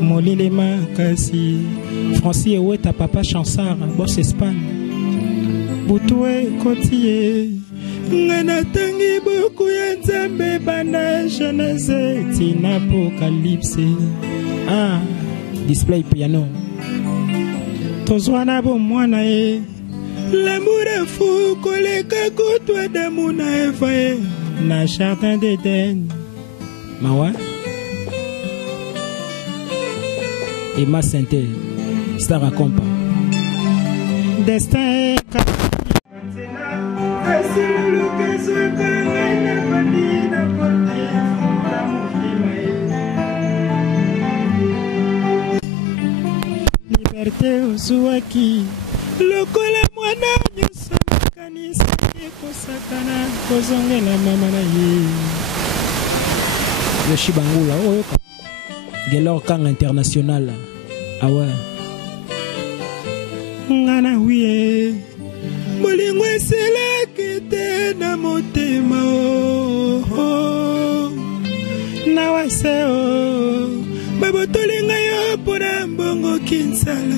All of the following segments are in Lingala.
molile makasi Francis ewe ta papa Chansard boss Espagne butwe kotie ngana tangi boku ya nzambe bana Genèse tina Apocalypse display piano tozwana bo mwana e l'amour est fou koleka kutwa damu na Eva na jardin d'Éden mawa et ma santé star à compa destin liberté uzuaki lokola mwana nyuso makanisi kosakana kozongela mama na ye Yoshi Bangula oyoka Gelor Kang International awa ngana wiye molingo eselaki te na motema na wase babotolinga yo mpona mbongo kinsala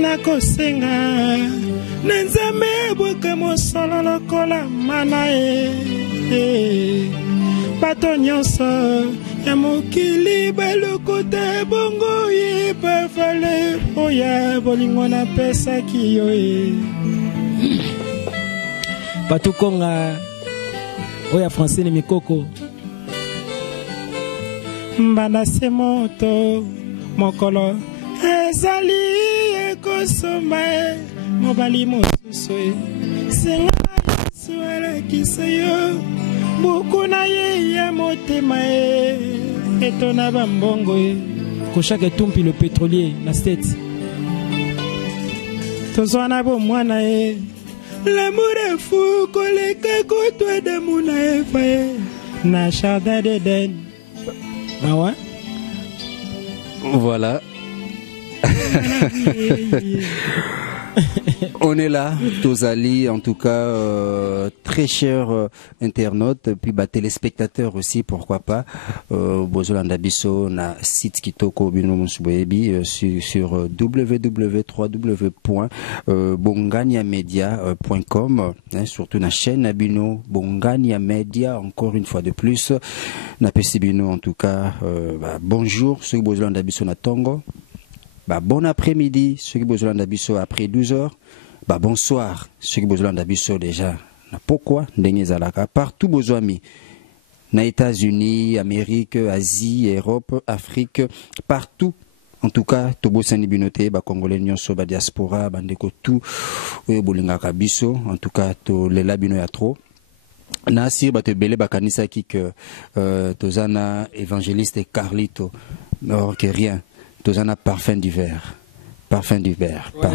nakosenga na nzambe abwaka mosolo lokola mana bato nyonso ya mokili balokota bongo ye bavale oya bolingo napesaki yo bato konga oya Francine Mikoko mbanda se moto mokolo ezali ekosomba mobali mosusu senga Yesu alakisa yo buku na ye ya motema etona bambongo koshaka tumpi le pétrolier na state tozwana bo mwana l'amour est fou koleka kutwa damu na Eva na jardin d'Éden mawa voilà. On est là, Tozali, en tout cas, très chers internautes, puis téléspectateurs aussi, pourquoi pas. Bozolanda Bisso na site kitoko binomonsuboyebi sur www.bonganiamedia.com, surtout na chaîne Abino Bongania Media, encore une fois de plus. Na Pesibino, en tout cas, bonjour, ceux Bozolanda Bisso na Tongo. Bon après-midi, ceux qui besoin d'abisso après 12 heures. Bonsoir, ceux qui besoin d'abisso déjà. Pourquoi partout besoin mis. Na États-Unis, Amérique, Asie, Europe, Afrique, partout. En tout cas, Tobo Sanibinote, Congolais, Nyonso, diaspora, Bandeko, tout, Bolingaka biso. En tout cas, to lela bino ya trop. Nasir, te belé bakanisa ki que Tozana, évangéliste Carlito, non, que rien. Tozana parfum d'hiver. Parfum d'hiver. Ouais.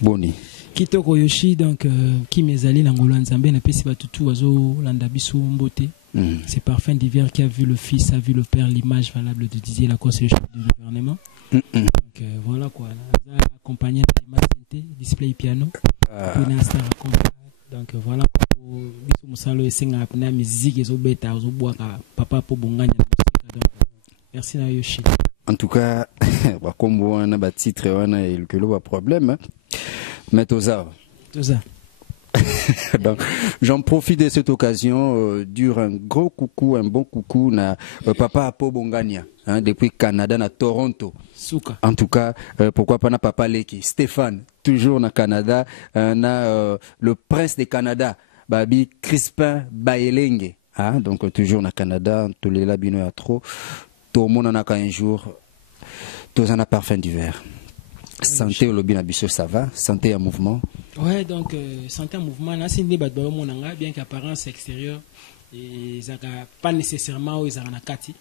Boni. Kitoko Yoshi, donc, qui m'ezali l'Angola Nzambe, n'a pas si batutu azo landabisu mbote. C'est parfum d'hiver qui a vu le fils, a vu le père, l'image valable de Didier Lacoste, le chef du gouvernement. Donc, voilà quoi. Accompagné de ma santé, display piano. Puis star donc, voilà quoi. Biso musalo esenga apna musique ezo beta ozo boaka papa po bonganya musique. Donc, merci na Yoshi. En tout cas, comme on a titre, on a le problème. Mais Toza. Donc, j'en profite de cette occasion, dire un gros coucou, un bon coucou na papa Apo Bongania, depuis Canada, na Toronto. Souka. En tout cas, pourquoi pas na papa Leki, Stéphane, toujours na Canada, na le prince de Canada, Babi Crispin Baelenge, donc toujours na Canada, tous les labino à trop. Tout le monde en a qu'un jour, tous en a parfum d'hiver. Santé au lobby nabiso, ça va? Santé en mouvement? Ouais, donc santé en mouvement, là, c'est une débat de bien qu'apparence extérieure, ils n'ont pas nécessairement ils ont un kati,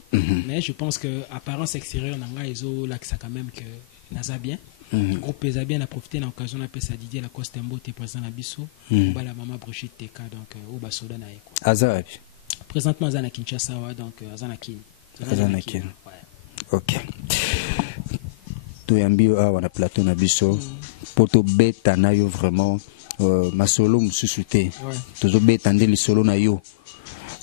mais je pense que apparence extérieure, ils ont là quand même que n'a bien. Le groupe les bien a profité de l'occasion de ça Didier Lacoste Mbote présent nabiso, la maman Brigitte Teka donc au Basoda na eko. Azar. Présentement Azana Kinshasa donc Azanakin. Azanakin. Ok. Toyambio a wana plateau na biso poto beta na yo vraiment masolo mususu te tozo beta nde lisolo na yo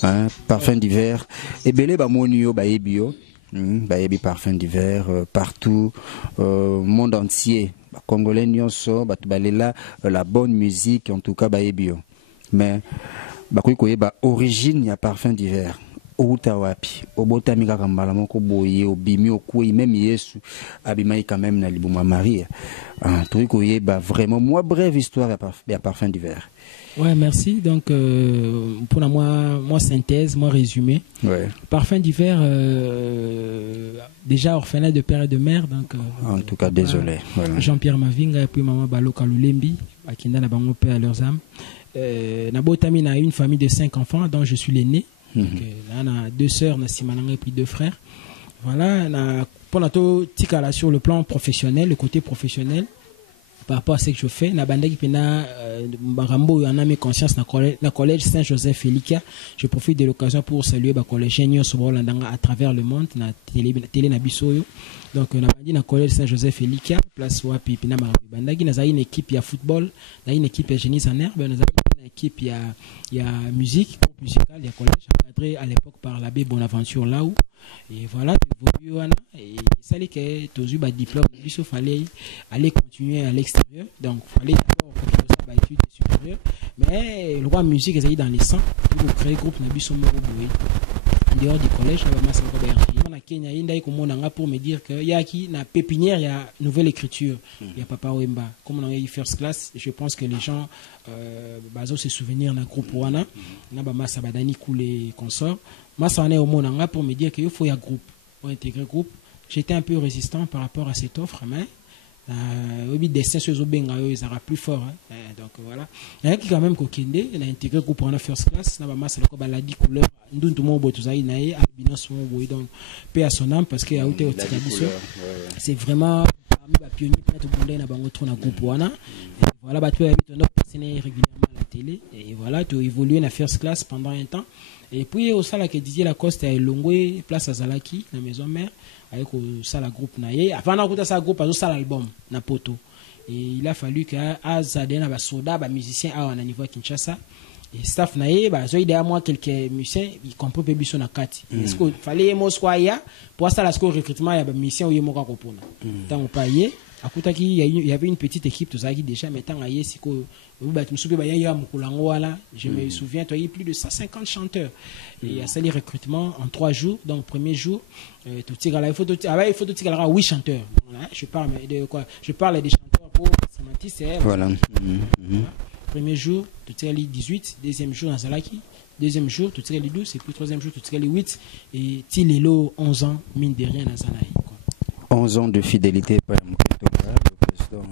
hein, parfum d'hiver. Et belé ba monio ba ebio, baebi parfum d'hiver partout, monde entier. Congolais nyonso batubalela la bonne musique en tout cas baebio. Mais bakoy ba origine ya parfum d'hiver. Outa wapi obotami kaka mbala moko boye obimi okui même Yesu abimai quand même na libuma Marie. Un truc ba vraiment moi brève histoire ya parfum d'hiver. Ouais, merci. Donc pour moi synthèse, moi résumé. Ouais. Parfum d'hiver déjà orphelin de père et de mère donc en tout cas désolé. Voilà. Jean-Pierre Mavinga et puis maman Baloka Lulembi akinda na bango père à leurs âmes. Nabotami na une famille de 5 enfants dont je suis l'aîné. Donc, là, on a 2 sœurs, et puis 2 frères. Voilà, pendant tika sur le plan professionnel, le côté professionnel, par rapport à ce que je fais, na bandaki pena barambo en ami conscience na collège Saint-Joseph Elikia. Je profite de l'occasion pour saluer ba collégien Sobolandanga à travers le monde na télé na bisoyo. Donc na bandi na collège Saint-Joseph Elikia, place wapi pena bandaki na une équipe ya football, na une équipe ya génie en herbe, na une équipe ya musique, groupe musical, il y a collège encadré à l'époque par l'abbé Bonaventure là où et voilà et ça les que tous eu diplôme il fallait aller continuer à l'extérieur donc fallait d'abord faire études supérieures mais le roi musique est dans les sangs pour créer groupe Nabiso Moroboui en dehors du collège na Kenya inda ko monanga pour me dire que y a qui na pépinière il y a nouvelle écriture il y a Papa Wemba comme on a eu first class je pense que les gens bazo se souvenir na groupe wana na ba massa badani coulé consort massa on est au monanga pour me dire qu'il faut y a groupe pour intégrer groupe j'étais un peu résistant par rapport à cette offre mais au dessin sur Zobenga ils sera plus fort donc voilà il y a qui quand même kokende il a intégré groupe wana first class na ba massa ko baladi couleur nduntu mo boto zai nae albinos mo boy donc paix à son âme parce que a outé au Tikabiso c'est vraiment parmi les pionniers peut-être bondé na bango trop na groupe wana voilà bah tu as vu ton régulièrement à la télé et voilà tu as évolué na first class pendant un temps et puis au sala que Didier Lacoste a Longwe place à Zalaki la maison mère avec au sala groupe nae avant na ça groupe au sala album na poto et il a fallu que Azadena ba soda ba musicien à un niveau à Kinshasa et staff nae ba zo ide à moi quelques musiciens y compris Pebiso na kati est-ce que fallait mo squaya pour ça la score recrutement ya ba musicien ou yemoka kopona tant payer akutaki il y avait une petite équipe tout ça qui déjà maintenant aye siko ba tumsupe ba ya mukulango wala je me souviens il y a plus de 150 chanteurs et il y a ça les recrutements en 3 jours donc premier jour tout tigala il faut tout tigala 8 chanteurs voilà je parle de quoi je parle des chanteurs pour Semantis voilà. Premier jour, tout est 18, deuxième jour, dans Zalaki, deuxième jour, tout est 12, et puis troisième jour, tout est 8, et Tilelo, 11 ans, mine de rien, dans Zanaï. 11 ans de fidélité par le président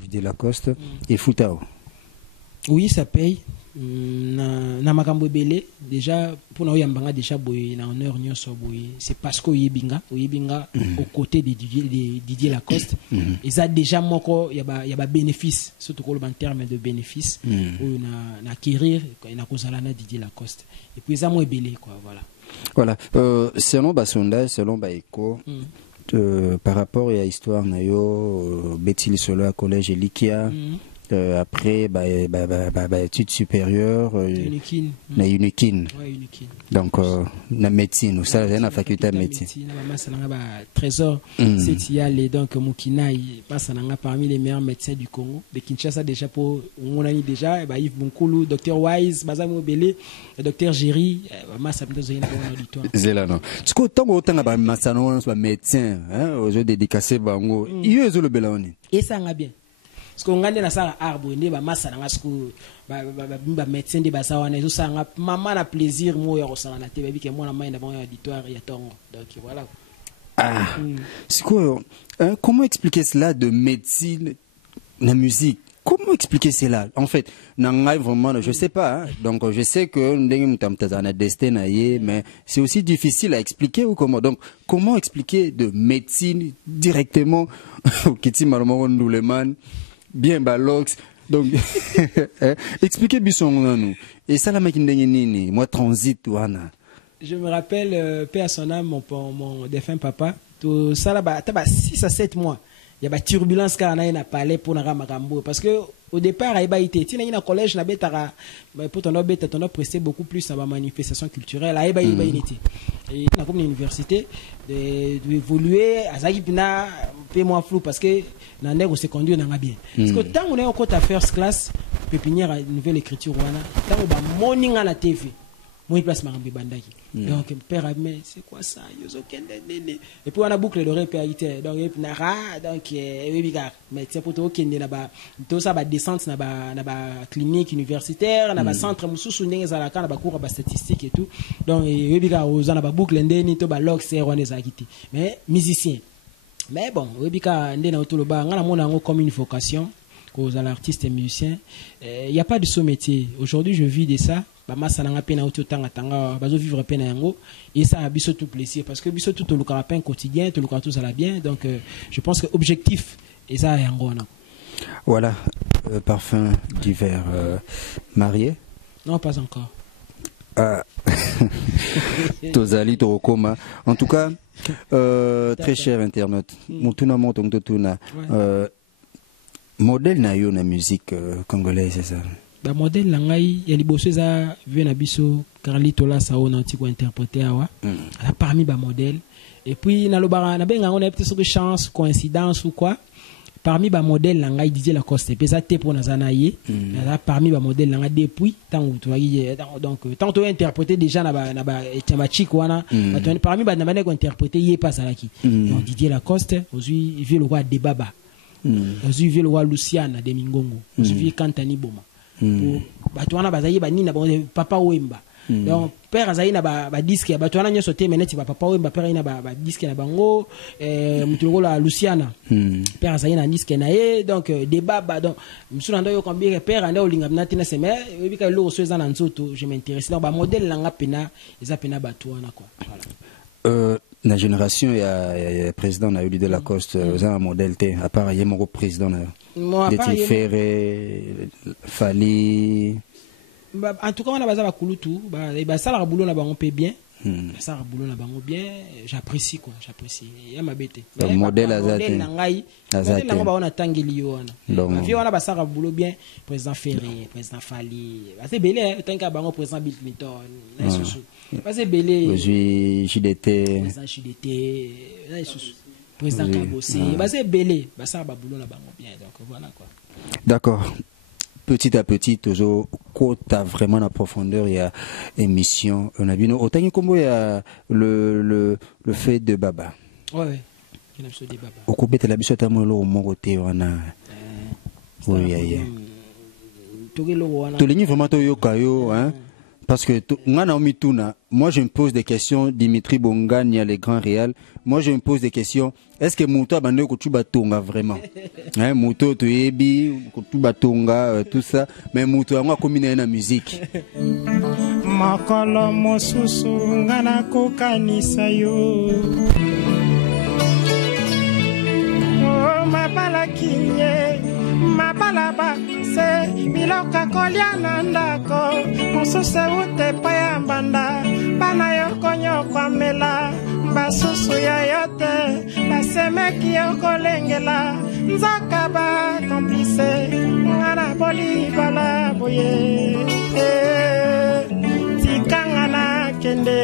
Didier Lacoste et Foutao. Oui, ça paye. Na makambo belé déjà pour nous yambanga déjà boy na honneur nyonso boy c'est parce que oyebinga aux côtés de Didier Lacoste et ça déjà moko y a ba bénéfice surtout en termes de bénéfice na acquérir na kozala na Didier Lacoste et puis ça moi belé quoi voilà selon basonda selon ba écho par rapport à l'histoire nayo Betty Solo à collège Elikia après études supérieures na Unikin donc na médecine ou ça na faculté de médecine trésor c'est y aller donc Mukina il passe parmi les meilleurs médecins du Congo de Kinshasa déjà pour on a déjà Yves Bunkulu docteur Wise Bazamo Belé docteur Géry massa peut-être dans auditoire zelano tu ko tango tanga ba masano ba médecin hein aux dédicacé bango iyo ezo le belaoni et ça nga bien parce qu'on gagne na ça arbre ndé ba massa na sku ba médecin ndé ba ça wana zo ça nga maman na plaisir mo ya rosana na te ba bike mo na mai na bon auditoire ya tongo donc voilà c'est quoi comment expliquer cela de médecine la musique comment expliquer cela en fait nanga vraiment je sais pas hein? Donc je sais que ndenge mutamtaza na destin na ye mais c'est aussi difficile à expliquer ou comment donc comment expliquer de médecine directement au Kiti Malmo Ndouleman bien balox donc expliquez bisson nous et ça la makindenge nini moi transit wana je me rappelle père à son âme mon défunt papa ça là 6 à 7 mois il y a ba turbulence quand on a parlé pour na makambo parce que au départ à été tu n'as collège na betara pour ton bête ton prester beaucoup plus à ma manifestation culturelle à été et na comme université d'évoluer à ça qui na peu moins flou parce que na nego secondaire na bien parce que tant on est au côté first class pépinière nouvelle écriture wana tant ba morning à la TV moi place marambi bandaki donc père mais c'est quoi ça yozo kende et puis on a boucle de répétition donc nara donc oui bigar mais c'est pour toi kende na ba tout ça ba descente na ba clinique universitaire na ba centre mususu ndenge za la kana ba cours ba statistique et tout donc oui bigar aux na ba boucle ndeni to ba log c'est on les acquittés mais musicien mais bon oui bigar ndena otoloba ngana mona ngo comme une vocation aux artistes et musiciens il y a pas de sous-métier aujourd'hui je vis de ça massa nanga pena auto tanga bazo vivre pena yango et ça a biso tout plaisir parce que biso tout le carapin quotidien tout le carapin tout ça la bien donc je pense que objectif et ça yango na voilà parfum d'hiver marié non pas encore tozali torokoma en tout cas très cher internaute mutuna moto tuna modèle na yo na musique congolaise c'est ça ba modèle la ngai ya liboso eza vu na biso Carlito la sao na tiko interpréter awa ala parmi ba modèle et puis na lobara na benga on a peut-être une chance coïncidence ou quoi parmi ba modèle la ngai Didier Lacoste pesa te pour na zanaye ala parmi ba modèle la ngai depuis tant to donc tant to interpréter déjà na ba chic wana parmi ba na bane ko interpréter yé pas salaki donc Didier Lacoste aujourd'hui vu le roi de Baba aujourd'hui vu le roi Luciana de Mingongo aujourd'hui Kantani Boma bato wana bazayi bani na papa Wemba donc père azayi na ba disque bato wana nyoso te meneti ba papa Wemba père ina ba disque na bango mutuloko la Luciana père azayi na disque na ye donc débat donc musuna ndo yo combien père anda olinga binati na sema bika lo soza na nzoto je m'intéresse donc ba modèle langa pena eza pena bato wana quoi voilà la génération ya président na Didier Lacoste un modèle té à part yé mon président na de Ferré Fali en tout cas on a baza ba kulutu ba sala boulot na bango pe bien ça boulot na bango bien j'apprécie quoi j'apprécie ya mabete modèle azate na ngai modèle na ba on atangeli yo wana donc vi wana ba sala boulot bien président Ferré président Fali c'est belé tant ka bango président Bill Clinton na susu c'est belé JDT président JDT na susu président Kabosé c'est belé ba sala ba boulot na bango bien donc voilà quoi d'accord. Petit à petit, toujours, quand tu as vraiment la profondeur, il y a émission. On a vu, autant qu'il y a le fait de Baba. Ouais, il y a le fait de Baba. Au coup, tu as l'habitude de le moroter, on a. Oui, tout le monde vraiment yokayo, hein. Parce que moi je me pose des questions, Dimitri Bongani, les grands réels. Moi je me pose des questions. Est-ce que Mouto Abando Kotubatonga vraiment? Hein, Mouto Toyebi, Kotubatonga, tout ça. Mais Mouto a combiné la musique. Makolo mosusu ngana kokanisa yo. Oh mabala kinye, mabala ba se miloka koliana ndako. Mosusu ute paya mbanda, bana yoko nyoko mela. Basusu ya yote, basemeki yoko lengela. Nzaka ba komplise, ngana boli bala boye. Tikangana kende.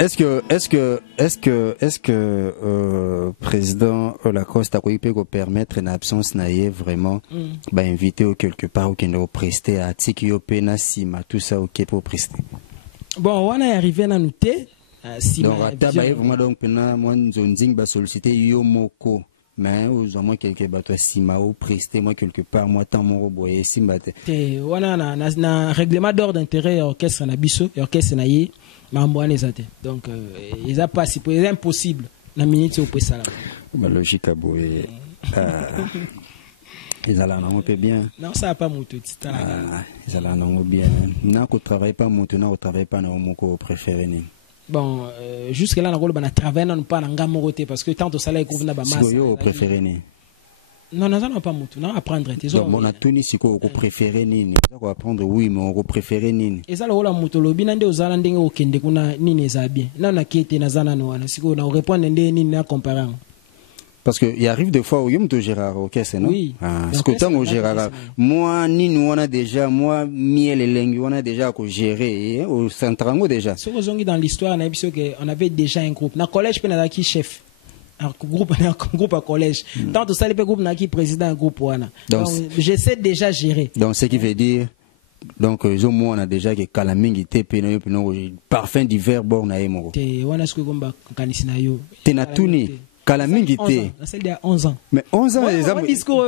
Est-ce que président Lacoste a pu permettre une absence naïve vraiment inviter au quelque part ou qui nous prester à Tikiope Nasima tout ça ok pour prester. Bon on est arrivé à nous té donc vraiment donc pena moi nzonzing ba solliciter Yomoko mais aux moins quelque bateau Sima ou prester moi quelque part moi tant mon boye Simbate. On a na règlement d'ordre d'intérêt orchestre na biso orchestre na ye mambo anezate donc ils a pas si c'est impossible na minute au peut ça la logique à boye ils allaient en peu bien non ça pas moto ils allaient en bien n'a qu'on travaille pas maintenant on travaille pas na moko préféré ni bon jusque là na rôle bana travailler non pas na ngamoroté parce que tant au salaire groupe na ba masse yo préféré ni Non, non, pas moto. Non, apprendre. Donc, mon atuni, c'est quoi, on préférait nini. On va apprendre, oui, mais on préférait nini. Et ça, le rôle moto, le binande aux alanding au kende kuna nini za bien. Non, na qui était na zana noana. Si on répond nende nini na comparant. Parce qu'il arrive des fois où il y a un Gérard Orchestre, non? Oui. Parce que tant que Gérard, moi, ni nous, on a déjà, moi, miel et lingue, on a déjà géré, au Centrango déjà. Ce qu'on dit dans l'histoire, on avait déjà un groupe. Dans le collège, on a qui chef. Un groupe à collège. Tant que ça, le groupe n'a qui président un groupe. Donc, j'essaie déjà gérer. Donc, ce qui veut dire, donc, moi, on a déjà que Kalamingi, parfum d'hiver, borne à Emoro. T'es na tourné. Kalamingi te. C'est il y a 11 ans. Mais 11 ans, les amis. Discours,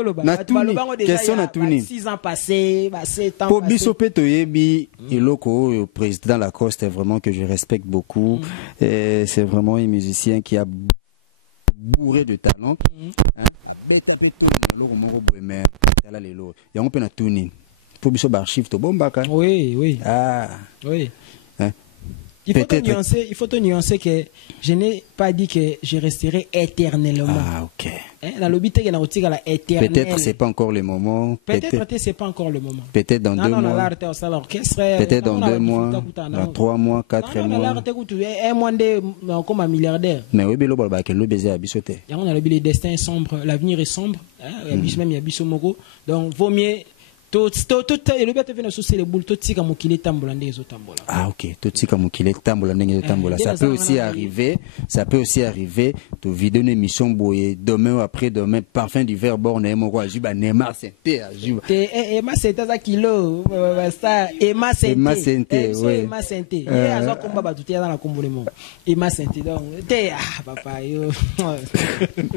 question na tourné. 6 ans passés, 7 ans passés. Pour Bisope Toyebi, le président Lacoste, vraiment que je respecte beaucoup. C'est vraiment un musicien qui a bourré de talent. Beta peto, loro moko boemer, tala lelo. Ya on peut na tourné. Pour Bisope archive to bombaka. Oui, oui. Ah. Oui. Il faut te nuancer que je n'ai pas dit que je resterai éternellement. Ah, ok. Peut-être c'est pas encore le moment. Peut-être c'est pas encore le moment. Peut-être dans 2 mois. Peut-être dans 2 mois, dans 3 mois, 4 mois. Un mois comme un milliardaire. Mais oui, le baiser à bisoter. On a le destin sombre, l'avenir est sombre. Même il y a Bissomogo. Donc vaut mieux. Ah ok, ça peut aussi arriver, tu vis une émission boye demain ou après demain parfum d'hiver borne et mon roi juba Neymar Senté Emma Senté za kilo ça Emma Senté Emma Senté azo komba batuti dans la kombolemo Emma Senté donc papa yo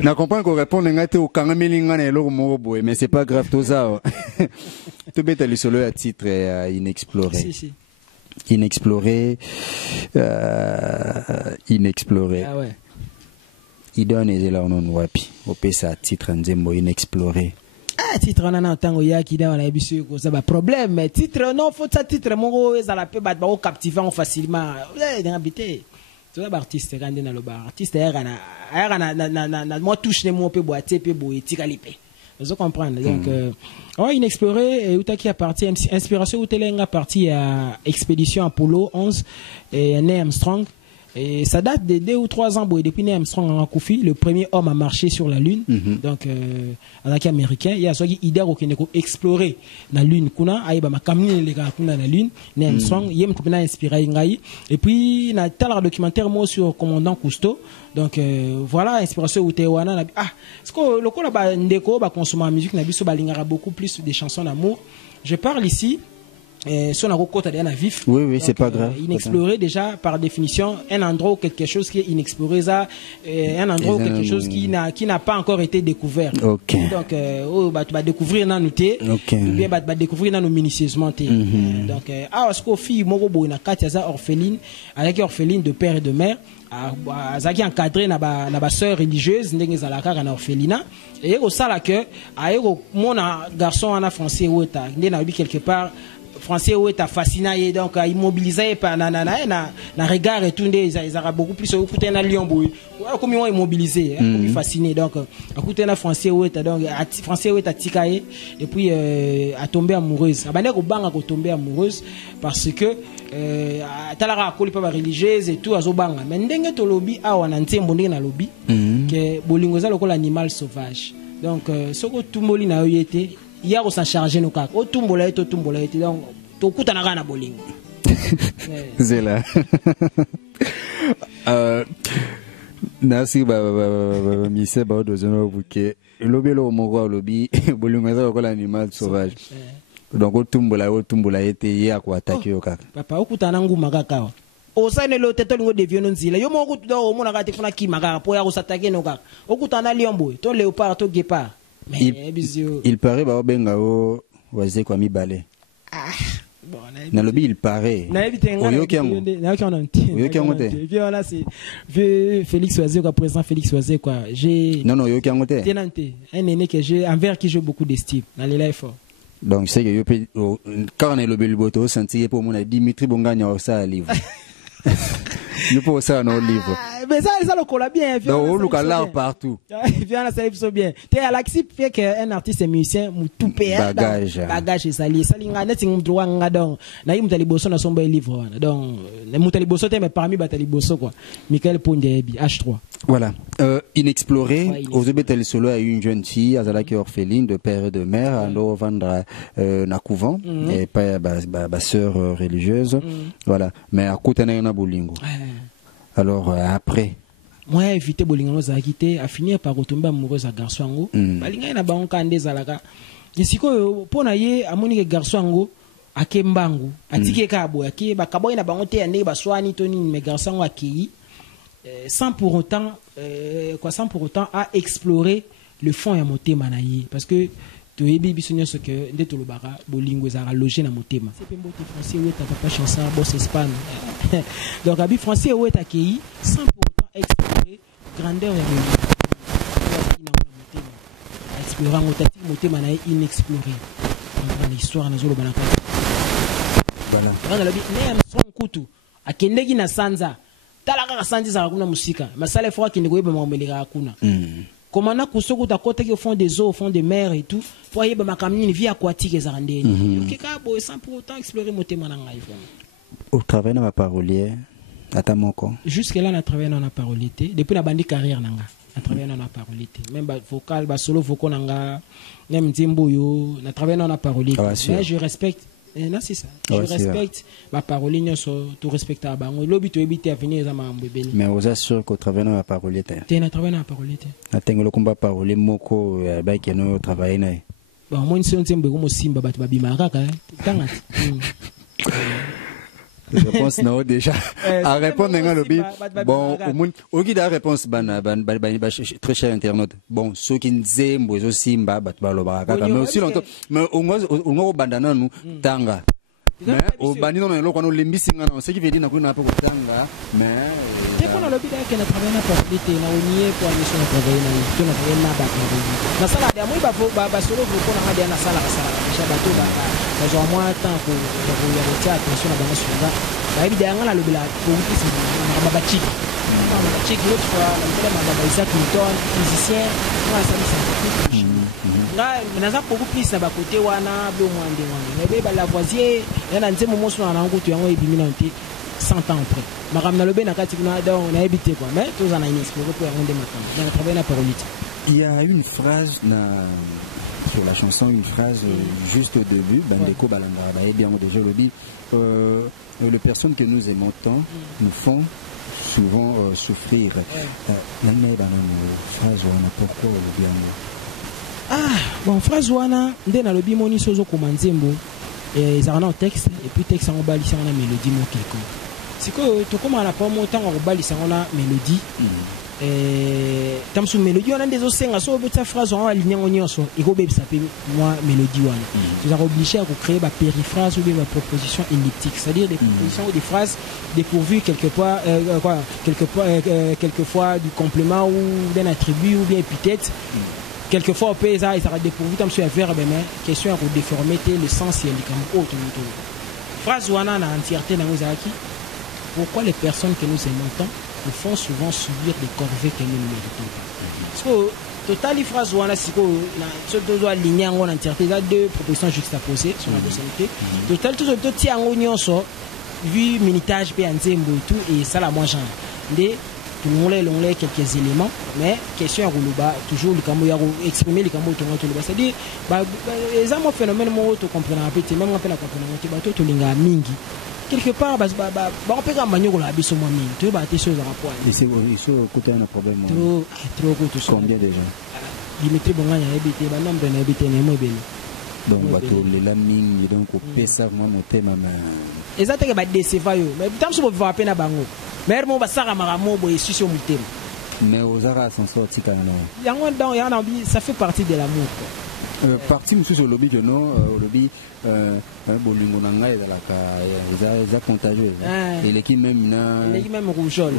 na comprendre qu'on répond ngate au kangamelinga na eloko moko boye mais c'est pas grave tout ça. Tout bête le solo à titre inexploré. Si. Inexploré. Inexploré. Ah ouais. Il donne les élans non wapi. Au pesa à titre nzembo inexploré. Ah titre on a entendu ya qui dans la bisu ko ça ba problème mais titre non faut ça titre mon ça la peut battre ba captivant facilement. Habité. Tu vois artiste quand dans le bar artiste na moi touche ne mo pe boiter pe boetika lipe. Vous comprenez donc inexploré et Utaki a parti inspiration Utelenga parti à expédition Apollo 11 et Neil Armstrong et ça date de 2 ou 3 ans depuis Neil Armstrong en Koufi le premier homme à marcher sur la lune donc avec américain il y a soit idée qui ne explorer la lune kuna aiba makamni les gars kuna la lune Neil Armstrong yem ko na inspiré ngai et puis na tel documentaire moi sur commandant Cousteau. Donc voilà inspiration Utewana parce que le ko ba ndeko ba consommer musique na biso ba lingara beaucoup plus des chansons d'amour. Je parle ici sur la côte à vif. Oui, donc, c'est pas grave. Inexploré déjà par définition, un endroit ou quelque chose qui est inexploré, un endroit ou quelque chose qui n'a pas encore été découvert. Okay. Donc, tu vas découvrir dans nous ou bien tu vas découvrir dans nos minutieusement. Donc, parce qu'au fil, moi, il y a 4 orphelines, avec orphelines de père et de mère. Azaki encadré na ba sœur religieuse ndenge zalaka na orphelinat et au sala que ayo mon garçon en français ou ta ndena bi quelque part français ou est fasciné donc immobilisé par na regard et tout ils aura beaucoup plus écouter na lion boy comme ils immobilisé comme fasciné donc écouter na français ou est donc français ou est tikaye et puis a tombé amoureuse abane ko banga ko tomber amoureuse parce que talara ko lipa religieuse et tout azobanga mais ndenge to lobby awa na ntembo ndenge na lobby que bolingo za lokola animal sauvage donc soko tumboli na yoyete il y a aussi chargé nos cas au tumbola et donc to kuta na gana bolingo c'est là nasi ba mise ba dozono buke lobelo moko lobi bolingo za ko l'animal sauvage donc au tumbola été ya ko attaquer yo kaka papa okuta na nguma kaka osane lo teto lingo devient nzila yo moko do mona ka te funa ki magara po ya ko s'attaquer no kaka okuta na liombo to léopard to guépard. Il paraît ba benga o waze kwa mibale. Bon, na lobby il paraît. Félix Oazé quoi président Félix Oazé quoi. J'ai Non yo kiangote. Un aîné que j'ai envers qui j'ai beaucoup d'estime dans les lives. Donc c'est que yo peut quand on est lobby le boto senti pour mon Dimitri Bonganya ça livre. Nous pour ça nos livres. Mais ça le colle bien. Donc on look là partout. Viens ça livre bien. T'es à l'axi fait qu'un artiste et musicien mu tout payer bagage sali nga net ngum droit nga donc na yim tali bosso na somba livre donc mu tali bosso mais parmi batali bosso quoi. Michael Pondebi H3. Voilà. Inexploré, Ozobetali Solo a eu une jeune fille, Azala qui est orpheline de père et de mère, alors vendre na couvent et pas ba sœur religieuse. Voilà. Mais à côté na bolingo. Alors après moi éviter bolingo za quitté a finir par retomber amoureuse à garçon ngo. Balinga na bango kande zalaka. Nisiko pona ye amoni ke garçon ngo akembangu atike kabo yake bakabo na bango te ande baswani toni mais garçon ngo akei. Sans pour autant à explorer le fond ya motema na ye parce que to yebi bisonyo ce que ndeto lo bara bolingo za loger na motema c'est pe mbote français ou ta papa chanson boss espagne donc abi français ou ta kei sans pour autant explorer grandeur ya motema explorer ngotati motema na inexploré dans l'histoire na zolo banaka voilà la bi ne son kutu akendeki na sanza talaka sanzi za kuna musika masala fois qui ne goyeba mameleka kuna komana kusoko takota au fond des eaux au fond des mers et tout pour yeba makamni vie aquatique za ndeni okeka boy sans pour autant explorer motema na ngai vraiment au travail na ma parolier ata moko jusque là na travailler na parolité depuis na bandi carrière nanga na travailler na parolité même ba vocal ba solo vocal nanga même nzimbo yo na travailler na parolité mais je respecte. Non, c'est ça. Je respecte ma parole, tu respectes à bango. L'objet tu évites à venir à ma bébé. Mais vous assurez qu'au travail dans la parole, tu es travaillé dans la parole. Attends le combat parole, moko, bah qui nous travaille na. Bon, moi une seule tembe comme simba bat babi maraka. Tangat. Réponse non déjà. À répondre maintenant le bon, au guide la réponse très cher internaute. Bon, ceux qui n'aiment pas aussi simba bat balo baraka. Mais aussi longtemps. Mais au moins bandana nous tanga. Mais au bandino non lo kono lembisinga non. Ce qui veut dire na kuna pa tanga. Mais te kono lo bida ke na travailler na parité na onie pour mission na travailler na to na travailler na ba. Na sala de moi ba solo ko na hadi na sala sha bato ba. Za moi temps ko ya retia attention na bango suba. Ba bida ngala lo bila ko kisi na ba chiki. Ba chiki l'autre fois na ba Isaac Newton musicien moi ça me sent nga naza beaucoup plus na ba côté wana bo mwande wana be ba Lavoisier yana nzemo moso na ngutu yango ebimi na nti 100 ans après makamna lobe na kati kuna donc na ebité quoi mais tous en a inexploré pour rendre matin dans le travail na parolite. Il y a une phrase sur la chanson, une phrase juste au début Bandeko Balanga ba bien déjà le dit les personnes que nous aimons tant nous font souvent souffrir. L'année dans une phrase on a pourquoi le bien. Ah, bon, phrase wana, nde na lobi moni sozo komanzembo, ils ont un texte, et puis texte en bali ça on a mélodie mo quelconque. C'est que tout comme on a pas montant en bali ça on a mélodie. Tam sou mélodie on a des osenga so beta phrase on a ligne on nyonso, iko be ça moi mélodie wana. Tu es obligé à créer ba périphrase ou bien ma proposition elliptique, c'est-à-dire des propositions ou des phrases dépourvues quelquefois du complément ou d'un attribut ou bien épithète. Quelquefois au pays ça sera dépourvu comme sur un verbe mais question à déformer le sens il est comme autre phrase wana na entièreté na mozaki. Pourquoi les personnes que nous aimons tant nous font souvent subir des corvées que nous ne méritons pas. Parce que total phrase wana siko na ce doit aligner en entièreté là deux propositions juxtaposées sur la docilité. Total tout ce petit en nyonso vu minutage pe nzembo et tout et ça la moi genre ndé l'onglet quelques éléments mais question à Roulouba toujours le cambo ya exprimer le cambo to ngotuluba c'est-à-dire les amants phénomène mo to comprendre un peu même on peut la comprendre to bato to linga mingi quelque part ba on peut ka manyo la biso mo mingi to ba te choses à rapport et c'est côté un problème trop tout combien déjà Dimitri Bonganya habité ba nombre na habité ne mo beli donc bato lela mingi donc au pesa moi motema mais ezateke ba décevoir yo mais tant so va peine na bango mais mo ba sara maramo bo ici sur motema mais aux ara s'en sortir quand même yango donc yana bi ça fait partie de l'amour quoi partie monsieur sur lobby que non lobby bolingo na ngai za la za contagieux et l'équipe même rougeole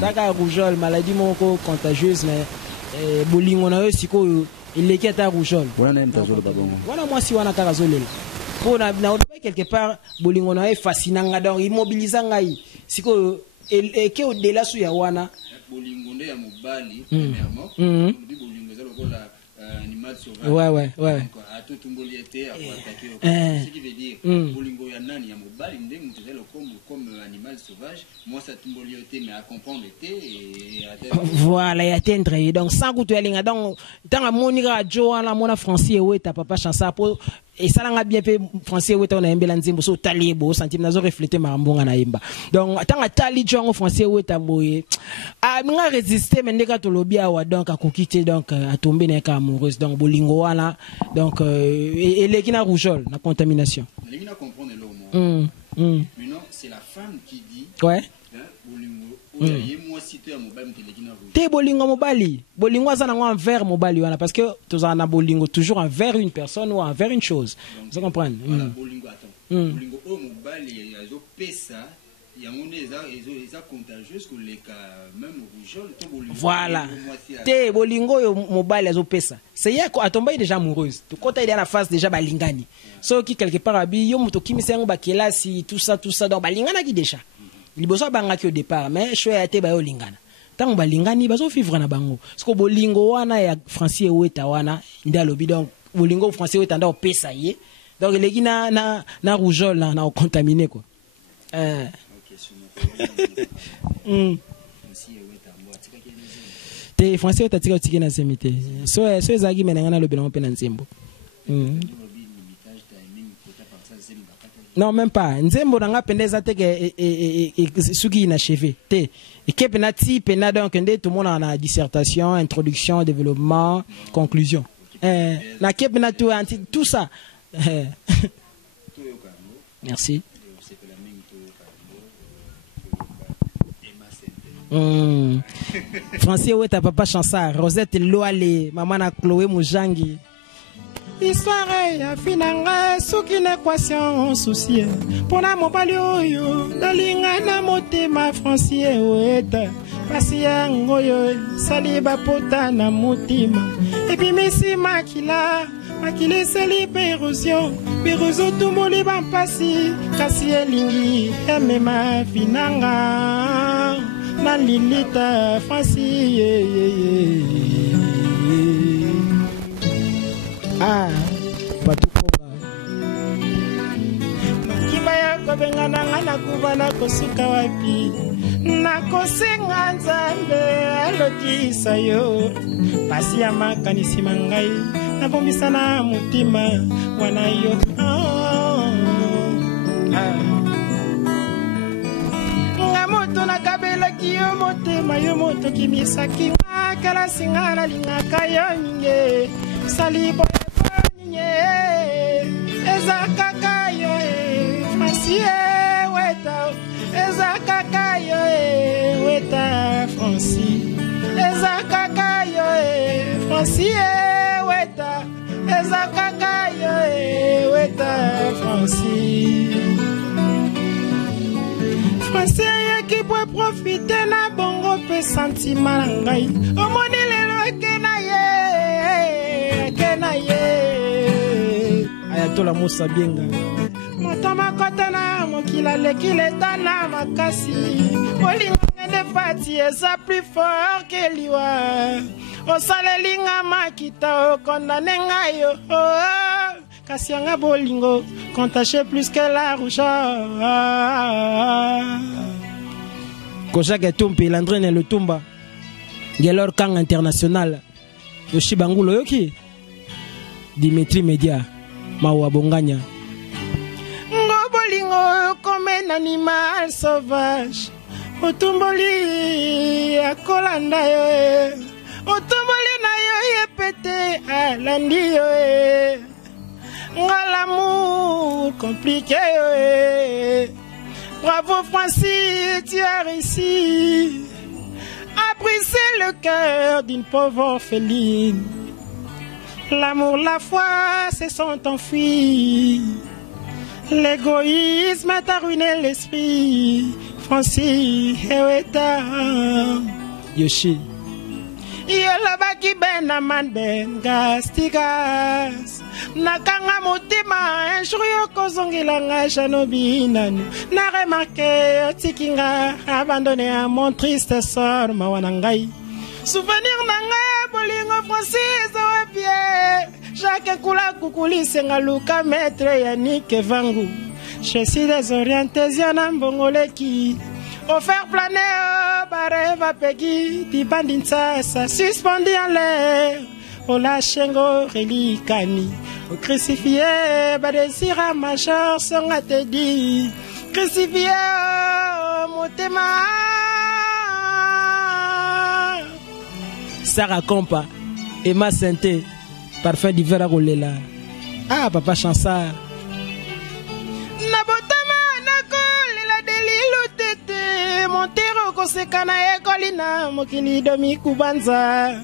d'accord rougeole maladie moko contagieuse mais bolingo na yo siko il est qui à rougeole voilà même tazolo babongo voilà moi si wana kaka zolela pour na quelque part bolingo na e fascinant donc immobilisant ngai siko et qui au-delà sous Yawana. Bolingonde ya mobali premièrement bolingo za lokola animal sauvage ouais donc à tout tumboliété à attaquer ce qui veut dire bolingo ya nani ya mobali ndé mutezelo comme animal sauvage moi ça tumboliété mais à comprendre et voilà et atteindre donc sans que tu alinga donc dans monika joala mona français ouais ta papa chansa pour et ça l'a bien fait français ouais on a embela nzimbo so talibo sentime nazo refléter marambonga na yemba donc tant tali jongo français ouais tamboye a nga résister mais ndeka to lobia wa donc a kokite donc a tomber na ka amoureuse donc bolingo wana donc et lekina rougeole na contamination lekina comprendre le mot maintenant c'est la femme qui dit ouais bolingo te bolingo mobali bolingo azana ngo envers mobali wana parce que tous en a bolingo toujours envers une personne ou envers une chose vous comprenez bolingo attends bolingo o mobali azo pesa ya monde eza contagieux que les cas même rougeole to bolingo voilà te bolingo yo mobali azo pesa c'est ya ko atomba déjà amoureuse to kota il a la phase déjà balingani so qui quelque part abi yo moto kimisa ngo bakelasi tout ça donc balingana ki déjà liboso bangaki au départ mais choix été ba yo lingana tant balingani bazo vivre na bango parce que bolingo wana ya français weta wana ndalobi donc bolingo français weta nda opesa ye donc leki na rougeole na contaminé quoi te français weta tika tika na semité so ezaki menanga na lobela mpe na nzembo non même pas nzembo nanga pendeza te ke suki na cheve te et ke penati pena donc ndé tout monde en a dissertation introduction développement conclusion na ke penati tout ça merci français ouais ta papa chansa Rosette Loale maman na Chloé Mujangi histoire ya finanga soki na équation souci pona mobali oyo nalinga na motema français weta pasi yango yo sali bapota na motima epi misi makili seli érosion tumboli bampasi kasi elingi emema finanga na lilita français patukoba kibaya kobengana ngana kubana kosuka wapi nakosenga nzambe alokisa yo pasi ya makanisi mangai nabombisa na mutima wana yo nga moto nakabelaki yo motema yo moto kimisaki nga kalasinga nalingaka yo mingi salibo ezakaka yo Francie weta ezakaka yo weta Francie ezakaka yo Francie weta ezakaka yo weta Francie Francie qui peut profiter na bongo pe sentiment ngai omoni lelo kenaye ayatola Musa Bienga motama kotana mokila lekile tana makasi olinga de fati eza plus fort que liwa osalelinga makita okondane ngai yo kasi yanga bolingo contagieux plus que la rougeole Kojak Tumpi Landrine le Tumba Gelor Kang International Yoshibangulo Yoki Dimitri Media Mawa Bonganya Ngobolingo comme un animal sauvage Otumboli akolanda yo Otumboli na yo yepete alandi yo L'amour compliqué yo Bravo Francis, tu as réussi à briser le cœur d'une pauvre orpheline. L'amour, la foi se sont enfuis. L'égoïsme t'a ruiné l'esprit. Francis, Eweta. Yoshi. Yolobaki benaman ben gastigas nakanga mutima un jour yokozongilanga janobi nanu na remarqué otikinga abandonné à mon triste sort mawana ngai souvenir nanga bolingo Francis Owapie Jacques Kula kukulisenga luka maître Yannick Vangu je suis désorienté ziana mbongoleki offert planer bareva pegi dibandi sasa suspendu en l'air au lachengo relikani au crucifié badesira major songa te di crucifié motema Sarah Kompa Emma Santé parfum d'hiver à Rolela ah papa Chansard Montero kosekana ekolina mokili domi kubanza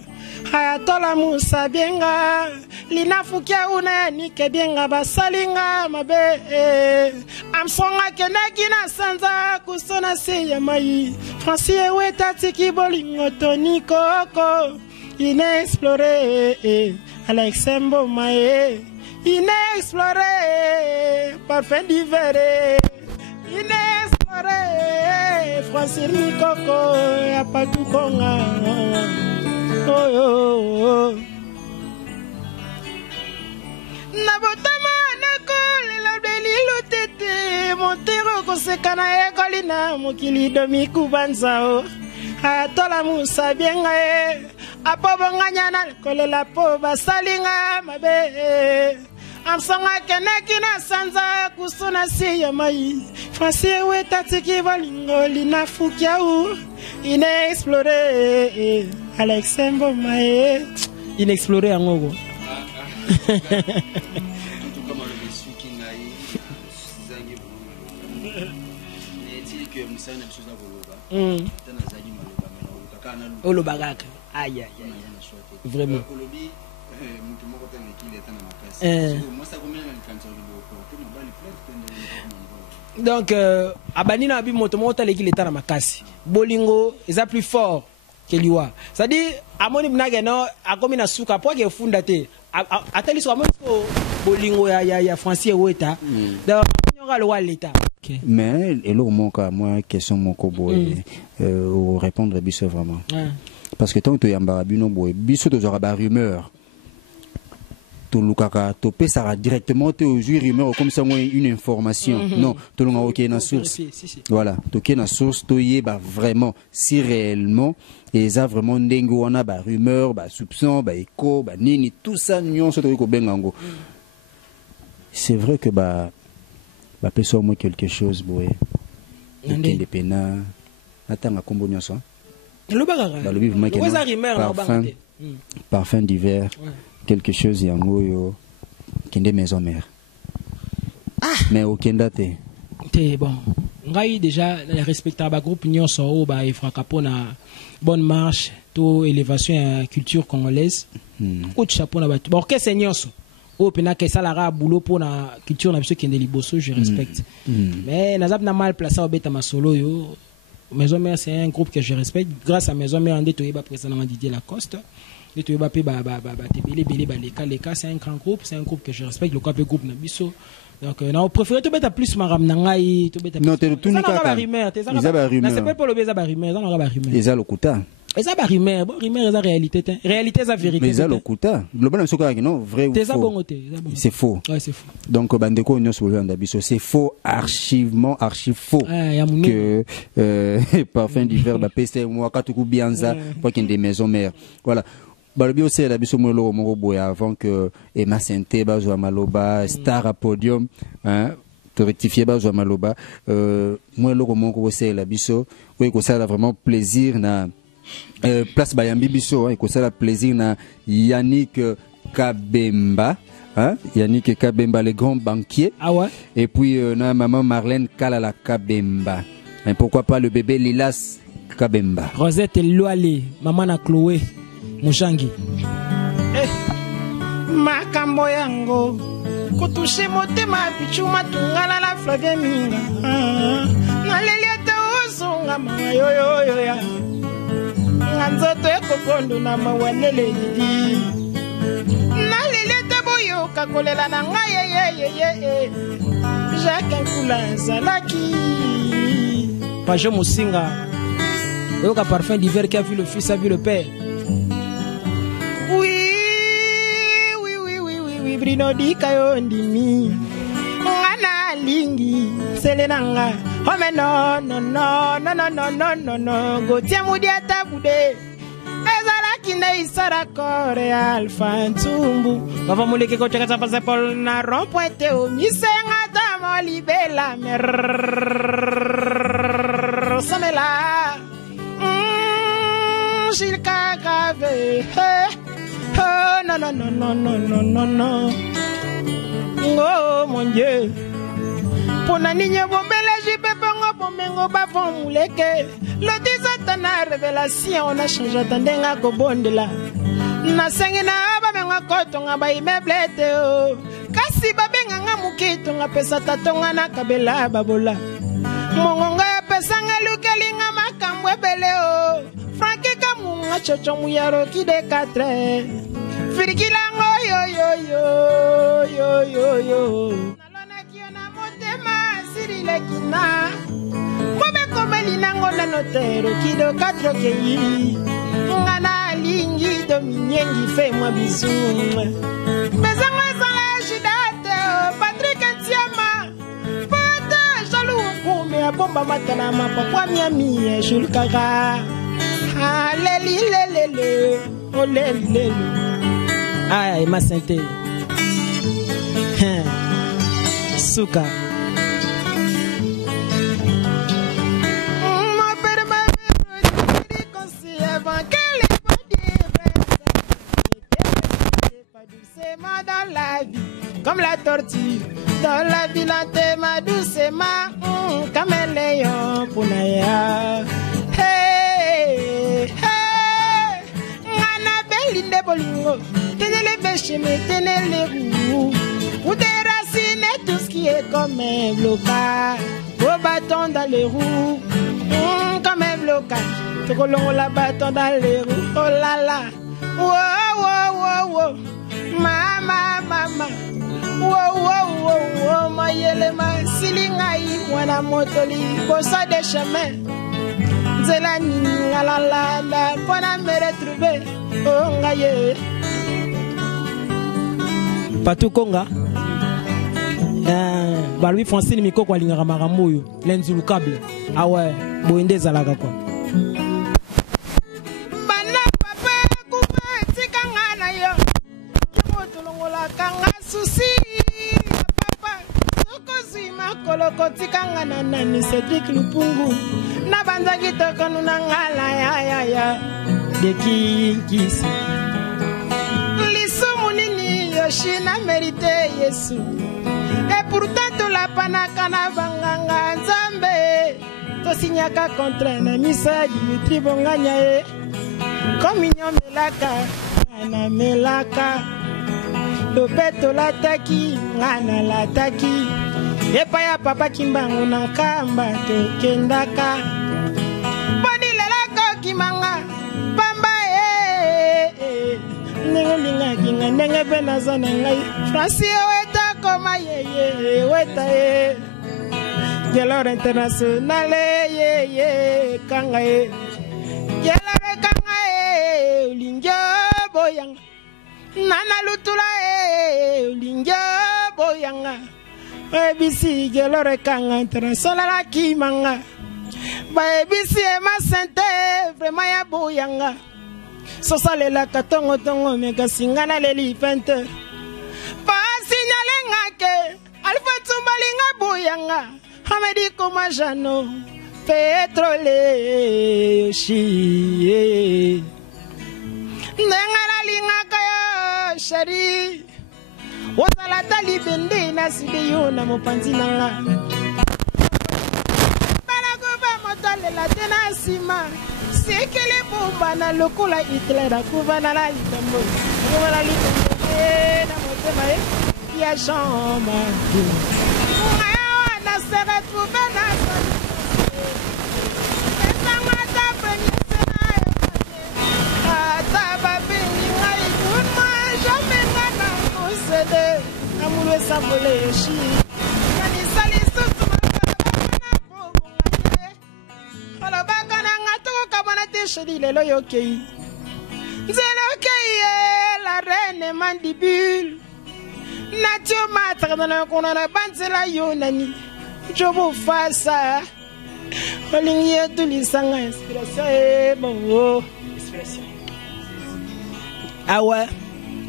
hayatola musa bienga linafukia una nike bienga basalinga mabe amsonga kenakina sanza kusona se ya mai Francie weta tiki bolingo toni koko inexploré Alexembo mae inexploré parfum d'hiver Francis Mikoko ya patukonga oh oh oh na botama na kolela delilo tete Montero kosekana ekolina mokili domi kubanza atola musa bienga apobonganya na kolela po basalinga mabe amsonga kenekina sanza kusona si ya mai Francie weta tiki bolingo linafukia inexploré Alexembo mae inexploré angogo olobagaka aïe aïe vraiment donc abanina abi moto mota leki leta na makasi bolingo eza plus fort que liwa c'est-à-dire amoni bnage no akomi na suka po ke funda te atali so amoni so bolingo ya Francis Weta donc nyora lo leta mais et lo monka moi question moko boy répondre biso vraiment parce que tant que yamba bino boy biso to zora ba rumeur to lukaka to pesara directement te aux rumeurs comme ça une information non to longa OK na source voilà to ke na source to yeba vraiment si réellement et ça vraiment ndenge wana ba rumeur ba soupçon ba écho ba nini tout ça nyonso to ko bengango c'est vrai que ba peso moi quelque chose boy de pena atanga kombo nyonso lo bagara ba lo vivement que parfum d'hiver quelque chose yango kende maison mère mais okenda te bon ngai déjà respectable groupe nyonso o ba efraka pona bonne marche to élévation à culture congolaise coup chapeau na bato orchestre nyonso o pena ke salara boulot pona culture na biso kende liboso je respecte mais nazap na mal placé au beta masolo yo maison mère c'est un groupe que je respecte grâce à maison mère ande to yeba président Didier Lacoste et tu vas payer c'est un grand groupe, c'est un groupe que je respecte, le groupe Nabiso. Donc, on préfère te mettre plus maram nangai, te mettre. Non, tu tout n'as pas rumeur, t'es ça. C'est pas pour le baiser rumeur, ça n'a pas rumeur. Les alokuta. Et ça va rumeur, bon rumeur c'est réalité, réalité c'est vérité. Les alokuta. Le bon c'est quoi non vrai ou faux? C'est faux. Ouais, c'est faux. Donc bandeko nyos pour Nabiso, c'est faux, archive faux. Que parfum d'hiver ba PC moi katuku bianza pour qu'il des maisons mères. Voilà. Balobi aussi la biso molo moko boya avant que Emma Santé bazwa maloba star à podium hein te rectifier bazwa maloba moi loko moko aussi la biso oui que ça a vraiment plaisir na place bayambi biso hein que ça a plaisir na Yannick Kabemba hein Yannick Kabemba le grand banquier ah ouais et puis na maman Marlène Kalala Kabemba et pourquoi pas le bébé Lilas Kabemba Rosette Loale maman na Chloé Mushangi makambo yango kutushe motema pichuma tungala la Flavie Minga na leli ata ozonga mayoyoya nganzoto ekokondo na mawanele didi nalelete boyo kakolela na ngai Jacques Nkula Zalaki Pajo Moussinga Oyoka parfum d'hiver qui a vu le fils, a vu le père. Oui, Brino di kayo ndimi Ngana lingi Selenanga Oh mais non Gotia moudi atabude Ezalaki ne isara kore Alpha Ntumbu Bava muleke koche kata pase pol na rompointe o Misenga damo libela mer Samela Shilka grave Oh non Oh mon Dieu Pona niña bombele jipe pongo bomengo bavon muleke Le disatana révélation on a changé tandenga ko bondela Na sengina bamenga kotonga ba imeblete o Kasi babenga nga mukito nga pesa tatonga na kabela babola Mongonga ya pesa nga lukelinga makambwe bele o Franki kamunga chocho muyaro kide katre Firgilango yo Nalona kiona motema sirile kina Kobe komeli nango na notero kido katro keyi Ngana lingi dominyengi fe mwa bizuma Bezango ezala jidate Patrick Etiama Pata jalou kume abomba matana mapapwa miami Shulkara Lelilelele Oh lelilele Aïe ma santé Souka Mon père m'avait produit conseil avant qu'elle ait pas pas doucement dans la vie Comme la tortue Dans la vie lentement doucement Comme un lion pour Naya Linde bolingo, tenez les bêches, mais tenez les roues. Ou des racines et tout ce qui est comme un blocage. Au bâton dans les roues, comme un blocage. Tout le long la bâton dans les roues, oh là là. Wow, mama. Wow, mayelema, silingai, wana motoli, bossa des chemins. Zelani, la, pour me retrouver. Oh ngaye Patou Konga Balui Francine Miko kwa lingara maramoyo Lenzulu câble Ah ouais Boende zalaka kwa Bana papa kuba tika ngana yo Kimoto longola kanga susi Papa Soko zima koloko tika ngana nani Cedric Lupungu Na banza kitoko nuna ngala ya Deki kisi Lisomu nini yoshina mérité Yesu Et pourtant to la panaka na banganga nzambe To signaka contre misa Dimitri Bonganya Communion melaka Ngana melaka Lopeto lataki Ngana lataki Epa ya papa kimbangu na kamba To kendaka Boni lelako kimanga Nenga kinga nenga pena zona ngai Francio weta koma ye weta Gelore international ye kanga ye Gelore kanga ulingyo boyanga Nana lutula ulingyo boyanga Ebisi gelore kanga international la kimanga Ba ebisi ma sente vraiment ya boyanga Sosale la katongo tongo mega singana leli fente Pa signale ngake Alpha Tumbalinga boyanga Hamedi komajano Petrole yoshi Nengara linga kayo shari Wasala tali bende na sideyo na mopanzi nanga Baragoba motale la tena sima Sekele bomba na lokola Hitler akuva na la litambo Akuva na litambo na motema ya Jean-Marc Maya na se retrouve na chérie lelo yokei nzela okei la reine mandibule natio matakana kona na banzela yonani jobo fasa olingi yetu lisanga inspiration bon inspiration awa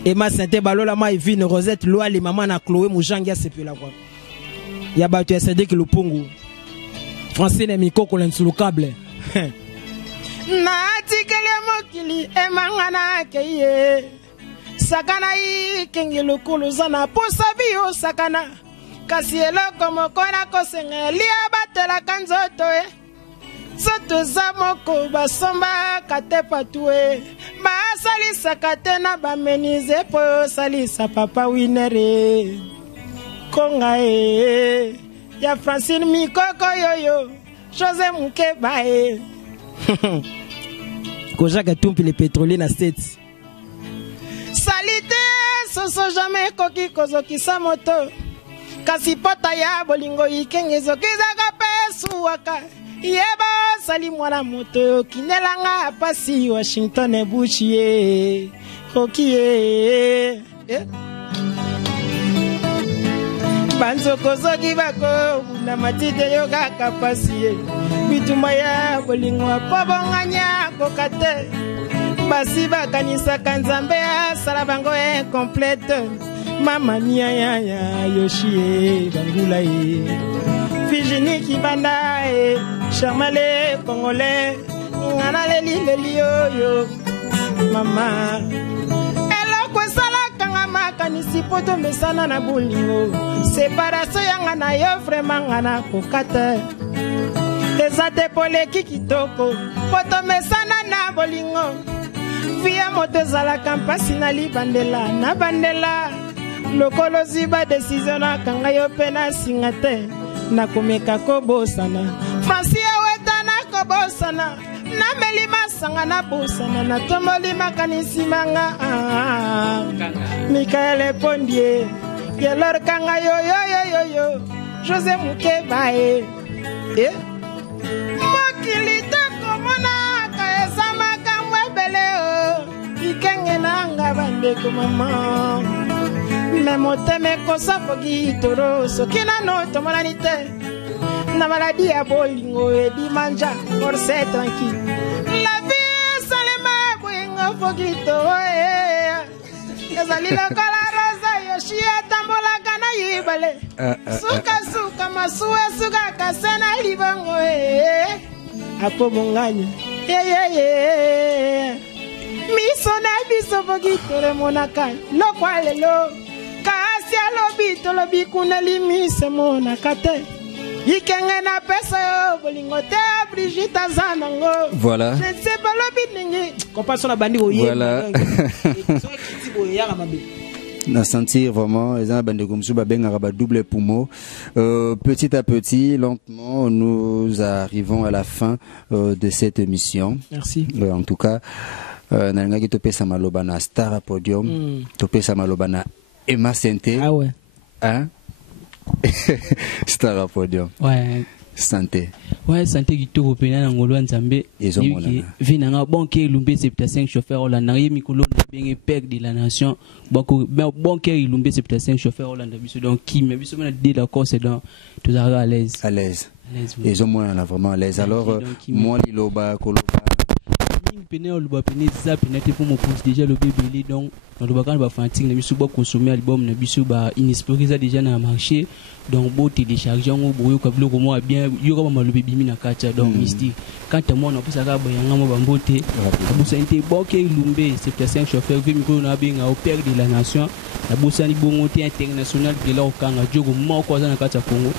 Emma Santé balola ma Evine Rosette Loali maman na Chloé Mujangia sepela kwa ya bato ya Cédric Lupungu Francine Mikoko lensulu câble na tikele mokili emangana keye sakana yi kengi lukulu zana posa bio sakana kasi eloko mokona kosengelia batela kanzoto soto za moko basomba kate patue basalisa kate na bamenize po salisa papa winere konga ya Francine Mikoko yoyo José Mukeba Kojaka tumpi le pétrolier na States salite soso jamais koki kozoki sa moto kasi pota ya bolingo ikengezo kizaka pesu waka yeba sali mwana moto kinelanga pasi Washington e buchie kokie banzo kozoki bako na matite yoga kapasi bituma ya bolingo pobonganya kokate basi bakanisa kanzambe asala bango incomplète mama mia ya yoshie bangula Virginie Kibanda Charmale Congolais ngana leli yo mama elo kwesala kanga makanisi poto mesana na bolingo séparation yanga na yo vraiment ngana kokata ezate poleki kitoko poto mesana na bolingo via moto zala kampasi na libandela na bandela lokolo ziba décision na kanga yo pena singate na komeka kobosana Francia weta na kobosana na melima sanga na bosana na tomoli makanisi manga Michael Pondie yelor kanga yo José Mukeba mokilita komona kaesama kamwebele ikenge nanga bandeko mama Memoteme kosa fogi toro sokina no tomalanite na maladie ya bolingo edi manja force tranquille la vie salema boingo fogi toro ezali lokola rosa yoshia tambola kana yibale suka masuwe suka kasana libongo apo bonganya misona biso fogi toro monaka lokwalelo kasi alobi tolobi kuna limise mona kate ikenge na pesa yo bolingo te Brigitte Zanango voilà je ne sais pas lobi ningi compassion na bandi boye voilà na sentir vraiment les gens bande comme ça benga ba double poumon petit à petit lentement nous arrivons à la fin de cette émission. Merci. En tout cas nalingaki topesa maloba na Star Podium topesa maloba na Emma Santé. Ah ouais. Hein? Star Podium. Ouais. Santé. Ouais, santé qui tourne au pays en Ngolo Nzambe. Vinanga banque Lumbe 75 chauffeurs Hollanda Mikolo bien père de la nation. Banque Lumbe 75 chauffeurs Hollanda biso donc qui mais biso na dé d'accord c'est dans tout à l'aise. À l'aise. Ils ont moins vraiment à l'aise. Alors moi liloba koloba pene oluba pene za pene te pour mon pouce déjà le bébé donc on doit quand ba fanting na biso ba consommer album na biso ba inespérer déjà na marché donc beau télécharger on boyo ka biloko mo bien yo ka malobi bimi na kacha donc mystique quand moi on pesa ka ba yanga mo ba mbote abusa inte boke Lumbe 75 chauffeur vi miko na benga au père de la nation abusa ni bongote international de la okanga jogo mo ko za na kacha Congo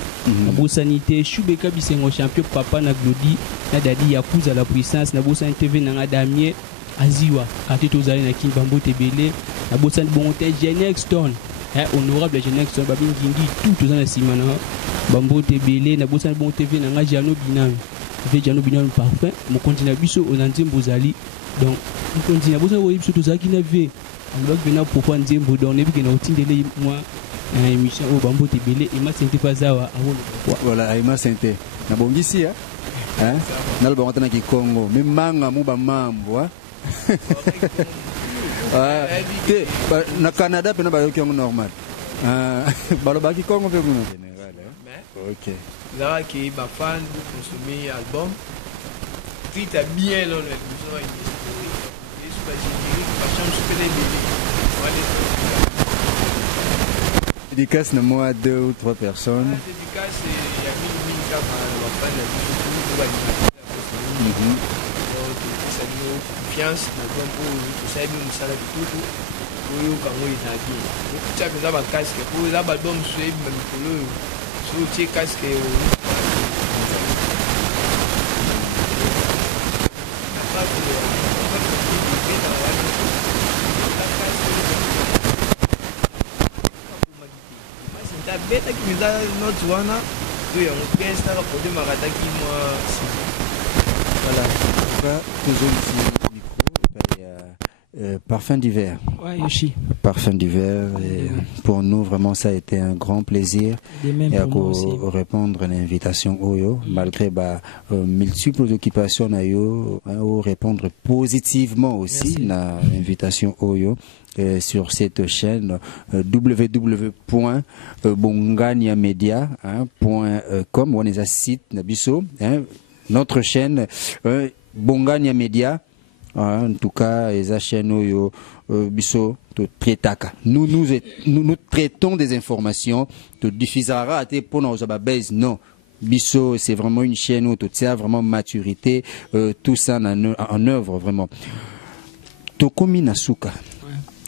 abusa ni te shubeka bisengo champion papa na glodi na dadi ya kuza la puissance na busa TV na Damien Aziwa katito zali na Kimbambo Tebele na bossa bongote Genexton honorable Genexton babi ngingi tout na simana Bambo Tebele na bossa bon TV na Jano Binam ve Jano Binam parfait mon continent biso onanzimbo zali donc on continue bossa wo biso to zaki na ve on va venir pour nzimbo donc ne bi na otindele moi émission au Bambo Tebele Emma Santé pazawa awolo voilà Emma Santé na bongisi hein na loba ngata na Kikongo mimanga mu ba mambo na Canada pe na ba yoki normal baloba Kikongo pe kuno général OK là qui ba fan consommer album puis t'as bien là le besoin et sur la générique pas chance super dédicace na moi 2 ou 3 personnes dédicace il y a mille cas la fan la confiance na kompo kusaidia msala kitutu huyu kango itaki kucha pesa ba casque pour la album sweb même pour le sur ti casque beta qui nous a notre wana tu ya bien ça pour de marata qui moi voilà toujours ici micro Parfum d'hiver. Ouais, Yoshi. Parfum d'hiver. Pour nous, vraiment, ça a été un grand plaisir. Et à répondre à l'invitation Oyo, malgré multiples occupations Oyo, répondre positivement aussi à l'invitation Oyo. Sur cette chaîne www.bonganiamedia.com on est à site Nabiso notre chaîne Bongania Media en tout cas les chaînes Oyo biso to traitaka nous traitons des informations to diffusera à tes pour nos base non biso c'est vraiment une chaîne où tout ça vraiment maturité tout ça en œuvre vraiment Tokomi Nasuka.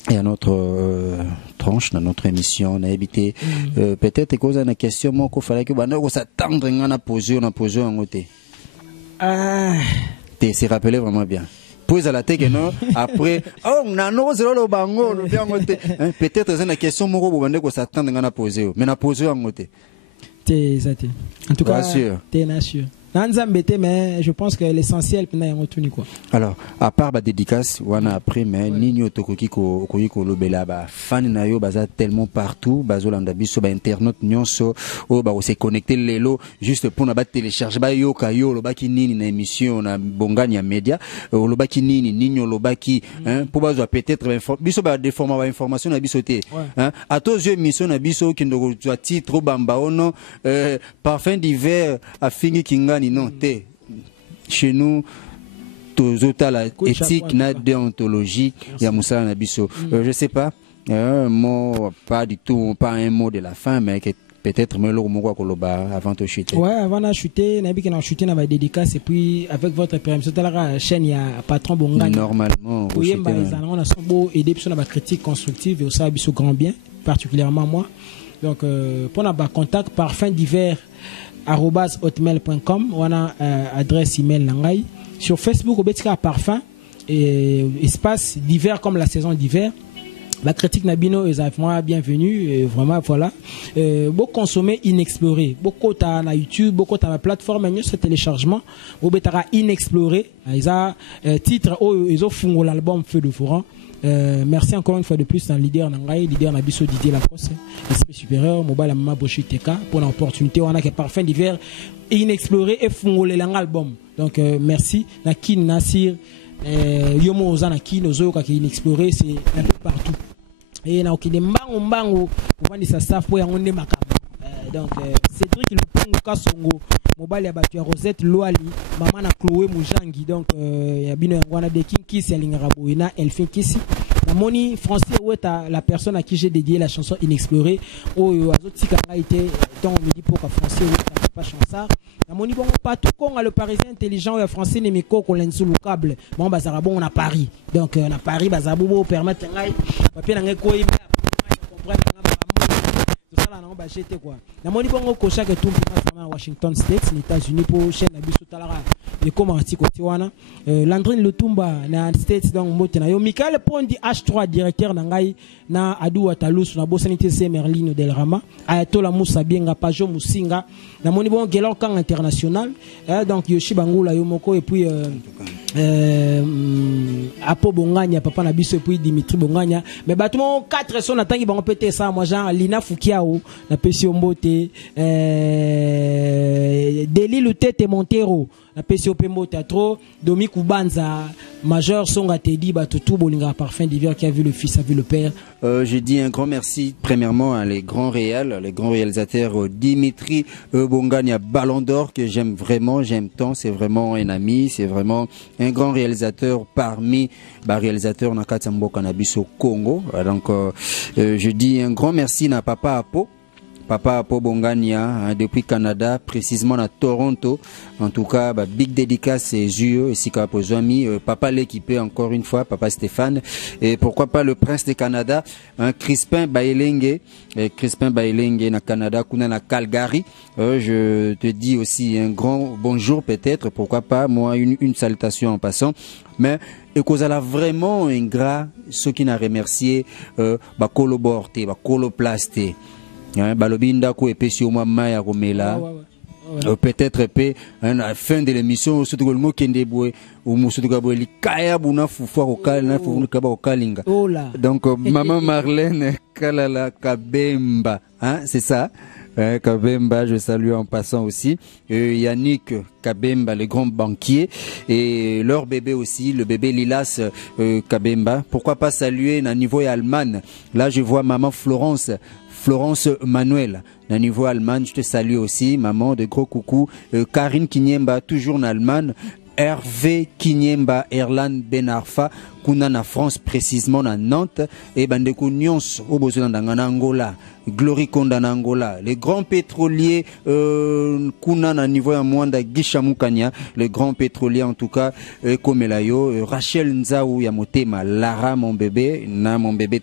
Et à notre tranche, dans notre émission, on a évité peut-être cause de la question, moi, qu'il fallait que on s'attendre à poser en côté. Tu s'est rappelé vraiment bien. Pose à la tête, non? Après, oh, on a le bango, peut-être c'est une question, moi, on s'attendre à poser, mais on a posé en côté. En tout cas, t'es sûr. Mais je pense que l'essentiel est quoi. Alors, à part la dédicace, on a appris, mais Nino Tokoki ko lobela ba fan na yo baza tellement partout, bazolanda biso ba internet nyonso o ba se connecter lelo juste pour na ba télécharger ba yo kayo lobaki nini na émission na Bongania Media, lobaki nini nino lobaki pour bazo peut-être biso ba déformer ba information na biso te hein à tous yeux émission na biso ki ndoko twa titre bamba ono parfum d'hiver a fini kinga non, chez nous, tous autres la éthique, la déontologie, il y a Moussa Nabiso. Je sais pas, mot, pas du tout, pas un mot de la fin, mais peut-être me le mot avant de chuter. Ouais, avant de chuter, Nabi qui a chuté, n'a pas dédicace, et puis avec votre permission, dans la chaîne, il y a patron Bongani. Normalement, oui, on a son beau aider sur la critique constructive et au service au grand bien, particulièrement moi. Donc, pour notre contact, parfum d'hiver. @hotmail.com on a adresse email nangai sur Facebook au betika parfum et espace d'hiver comme la saison d'hiver la critique nabino est vraiment bienvenue vraiment voilà beaucoup consommer inexploré beaucoup ta na YouTube beaucoup ta plateforme mais ce téléchargement au betara inexploré ils a titre ils ont fungo l'album Feu de Foran. Merci encore une fois de plus dans leader Nangai, leader Nabiso Didier Lacoste, esprit supérieur, mobile Mama Boshi Teka pour l'opportunité. On a que parfum d'hiver inexploré et fungolé l'album. Donc merci Nakin Nasir, Yomo Ozana Kin, Ozoka qui inexploré, c'est un peu partout. Et na okide mbango pour vendre sa staff pour y en est macam. Donc Cédric Lupungu Kasongo mobile ya batu ya Rosette Loali maman na Chloé Mujangi donc ya bino ngwana de Kinkisi Alingarabu na Elfin Kisi na moni français oueta la personne à qui j'ai dédié la chanson Inexplorée o azotika été donc on me dit pourquoi français oueta pas chansard na moni bon pas tout con le parisien intelligent ya français ne me ko lensu le câble bon bazara bon on a Paris donc on a Paris bazabubo permettre ngai papier na ngai ko comprendre j'étais quoi na moni bongo kocha que tout à Washington State les États-Unis pour chaîne na biso talara et comment article wana Landrine Lutumba na States donc motena yo Michael Pondi H3 directeur na ngai na Adu Watalus na Bosanité C Merlino Del Rama Ayatola Moussa Bienga Pajo Musinga na moni bongo Gelor Kang international donc Yoshi Bangula yo moko et puis Apo Bongania papa na biso et puis Dimitri Bongania mais batumo 4 sont natangi bango pété ça moi genre Lina Fukiao na Pesio Mbote Deli Lutete Montero na PCOP Motatro Domi Kubanza Major Songa Tedi Batutu Bolinga Parfum d'hiver qui a vu le fils, a vu le père. Je dis un grand merci premièrement à les grands réalisateurs Dimitri Bongania Ballon d'Or que j'aime vraiment, j'aime tant, c'est vraiment un ami, c'est vraiment un grand réalisateur parmi les réalisateurs Nakata Mboka Nabiso au Congo. Donc je dis un grand merci à Papa Apo Bongania hein, depuis Canada, précisément à Toronto. En tout cas, big dédicace ses yeux et si amis. Papa l'équipé encore une fois, Papa Stéphane. Et pourquoi pas le prince de Canada, hein, Crispin Bailenge na Canada, kuna na Calgary. Je te dis aussi un grand bonjour peut-être, pourquoi pas, moi une salutation en passant. Mais et qu'on a vraiment un gras, ceux qui n'a remercié, coloborté, coloplasté. Balobinda ko epesi au maya romela peut-être à la fin de l'émission surtout le mot kende boy ou musutu gabo li kaya buna fufa ko kala na fufu kaba ko kalinga donc maman Marlène Kalala Kabemba hein c'est ça Kabemba, je salue en passant aussi Yannick Kabemba, le grand banquier, et leur bébé aussi, le bébé Lilas Kabemba. Pourquoi pas saluer à niveau allemand. Là, je vois maman Florence Manuel. À niveau allemand, je te salue aussi, maman, de gros coucou. Karine Kinyemba, toujours en Allemagne. Hervé Kinyemba, Erlan Benarfa, kuna na France, précisément à Nantes, et Bandeko Nyons, au besoin d'Angola. Glory Konda na Angola, les grands pétroliers kuna na niveau ya Mwanda Gishamukanya, les grands pétroliers en tout cas Komelayo, Rachel Nzaou ya Motema, Lara mon bébé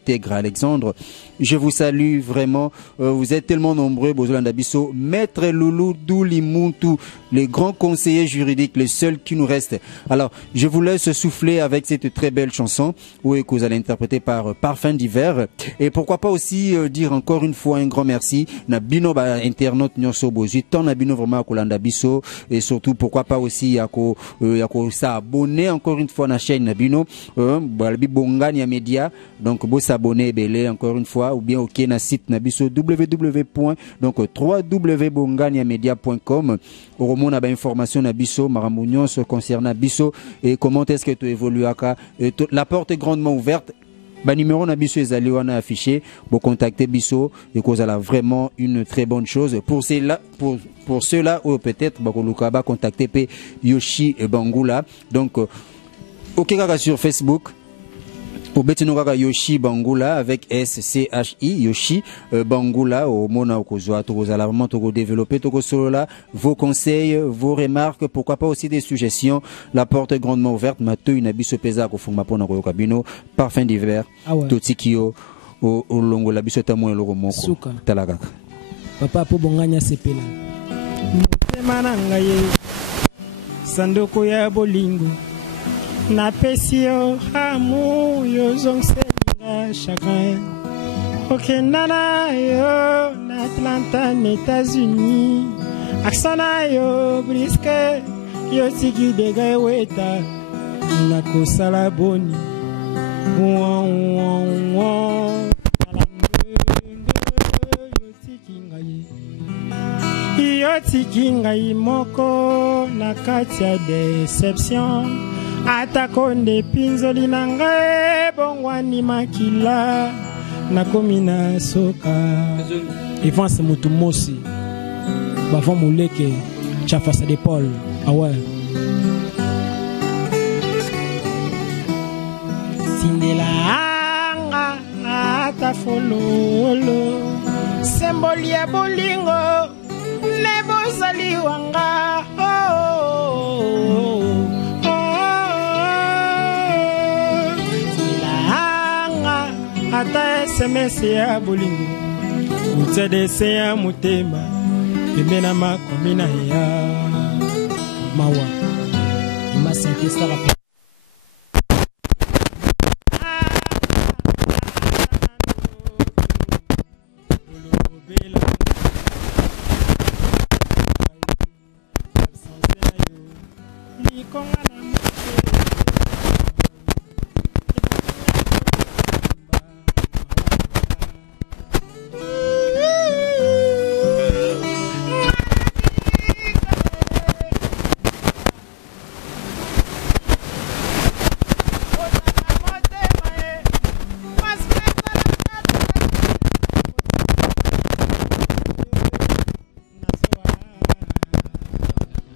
Tegre Alexandre. Je vous salue vraiment, vous êtes tellement nombreux Bozolanda Bisso, Maître Loulou Doulimuntu, les grands conseillers juridiques, les seuls qui nous restent. Alors, je vous laisse souffler avec cette très belle chanson que vous allez interpréter par Parfum d'hiver et pourquoi pas aussi dire encore une fois un grand merci na bino ba internaute nyonso bozui tant na bino vraiment kolanda biso et surtout pourquoi pas aussi yako s'abonner encore une fois na chaîne na bino balbi Bongania Media donc bo s'abonner belé encore une fois ou bien OK na site na biso www.bonganiamedia.com oromona ba information na biso marambo nyonso concernant biso et comment est-ce que tu évolues aka la porte est grandement ouverte. Ba numéro na biso ezali wana affiché pour contacter biso et cause là vraiment une très bonne chose pour ceux-là ou peut-être bakoluka ba contacter pe Yoshi Bangula donc OK kaka sur Facebook au betino kaka Yoshi Bangula avec SCHI Yoshi Bangula au mona okozwa tokozala vraiment toko développer toko solo là vos conseils vos remarques pourquoi pas aussi des suggestions la porte est grandement ouverte mato ina biso peza ko fuma pona ko kabino Parfum d'hiver totikio o longo la biso tamo eloko moko talaka papa po bonganya sepela motema ngai sandoko ya bolingo na pesio hamu yo zongsenga chacun okendana yo na Atlanta na États-Unis aksana yo briske yo tiki dega weta na kosala boni yo tiki ngai moko na kati ya deception atakonde pinzoli nangae bongwani makila nakomi na soka Evans Mutumosi bavon muleke chafasa de Paul awa tindela anga atafololo semboli ya bolingo nebozali wanga ata SMS ya bolingo utedese ya mutema pembena makomina ya mawa masante sala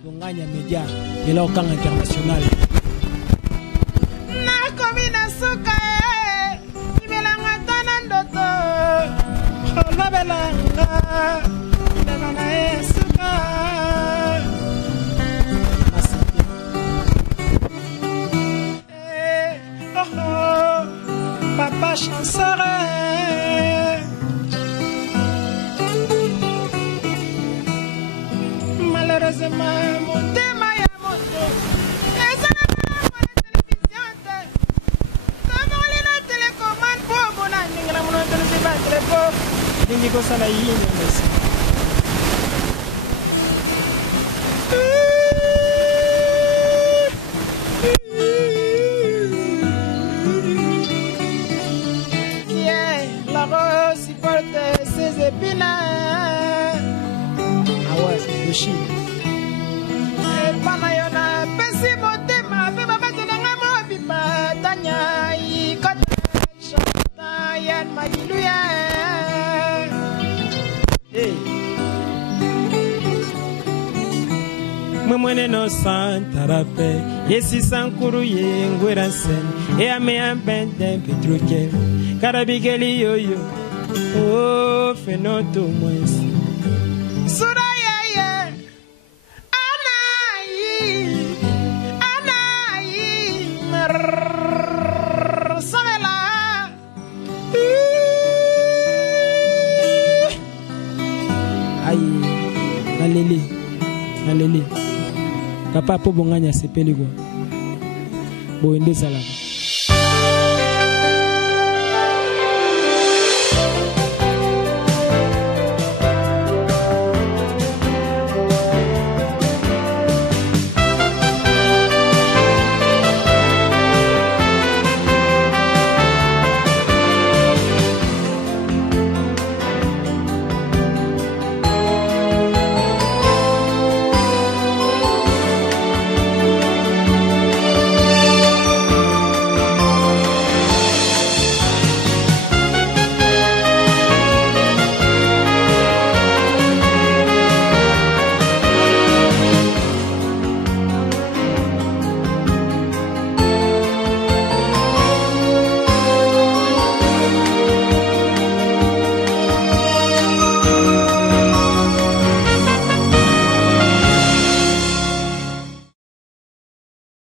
Bongania Média et là au camp international. Nakomina suka ibelanga tanandoto olabelanga ndagana suka papa chanceur malheureusement mon tema ya moto ezala na télévision te comme on lit la télécommande pour bon ndingala mon télévision ba téléphone ndingi ko sala yini merci ses épinards. Ah ouais, le Chine. Et Panayona, Pessimote, ma femme, ma maman, Biba, Tanya, Ikota, Chata, Yan, Magiluya. Hey. Mwene no santa rape, yesi sankuru ye ngwera sen, e ame ambende petruke, karabigeli yoyo. Oh, fenoto mwesi Suraya Anayi Samela Ayi Nalele Papa po bonganya sepeli kwa Boende salaka